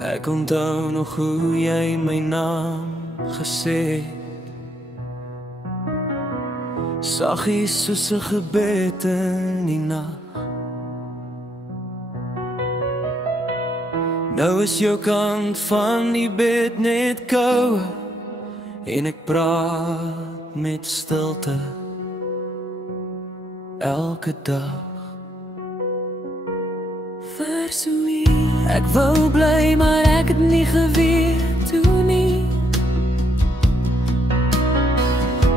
Ek onthou nog hoe jy my naam gesê het, saggies soos 'n gebed in die nag. Nou is jou kant van die bed net koue en ek praat met stilte elke dag. Ek wou bly, maar ek het nie geweet hoe nie.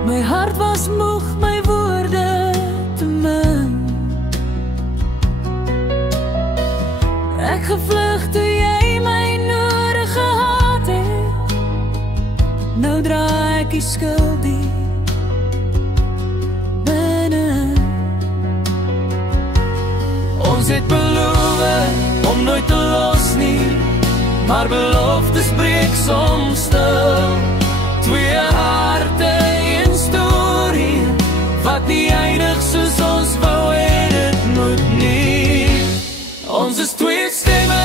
My hart was moeg, my woorde te min. Ek gevlug toe jy my nodig gehad het. Nou draai ek die skuld diep binne. Ons het beloof om nooit te los nie, maar beloftes breek soms stil. Twee harte, een storie, wat nie eindig soos ons wou en het moet nie. Ons is twee stemme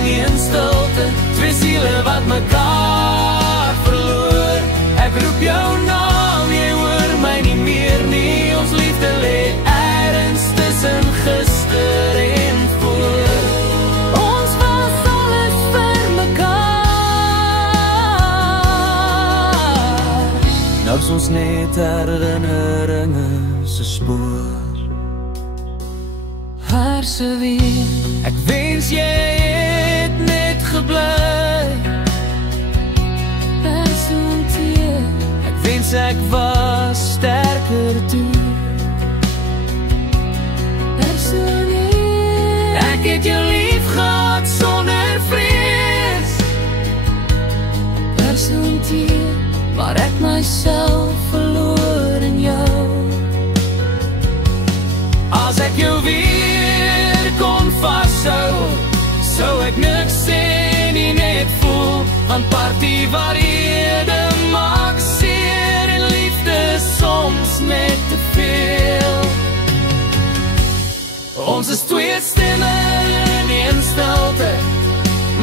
in een stilte, twee siele wat mekaar verloor. Ek roep jou naam, jy hoor my nie meer nie. Ons liefde lê ergens tussen gister en voor. Nou is ons net herinneringe se spoor. Verse weer, ek wens jy het net gebly. Verse onteer, ek wens ek was sterker toe. Verse weer, ek het jou lief gehad sonder vrees. Verse onteer, maar ek myself verloor in jou. As ek jou weer kon vashou, sou ek niks sê nie, net voel. Want party waarhede maak seer en liefde soms net te veel. Ons is twee stemme in een stilte,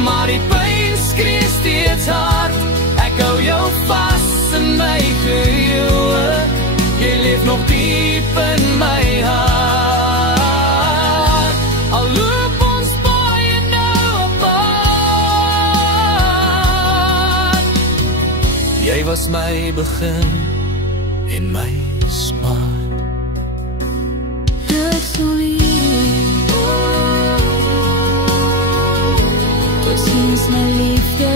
maar die pyn skree steeds hard. Ek hou jou vas in my geheue, jy leef nog diep in my hart. Al loop ons baie nou apart. Jy was my begin en my smaak. Dit sal hier, tot sinds my liefde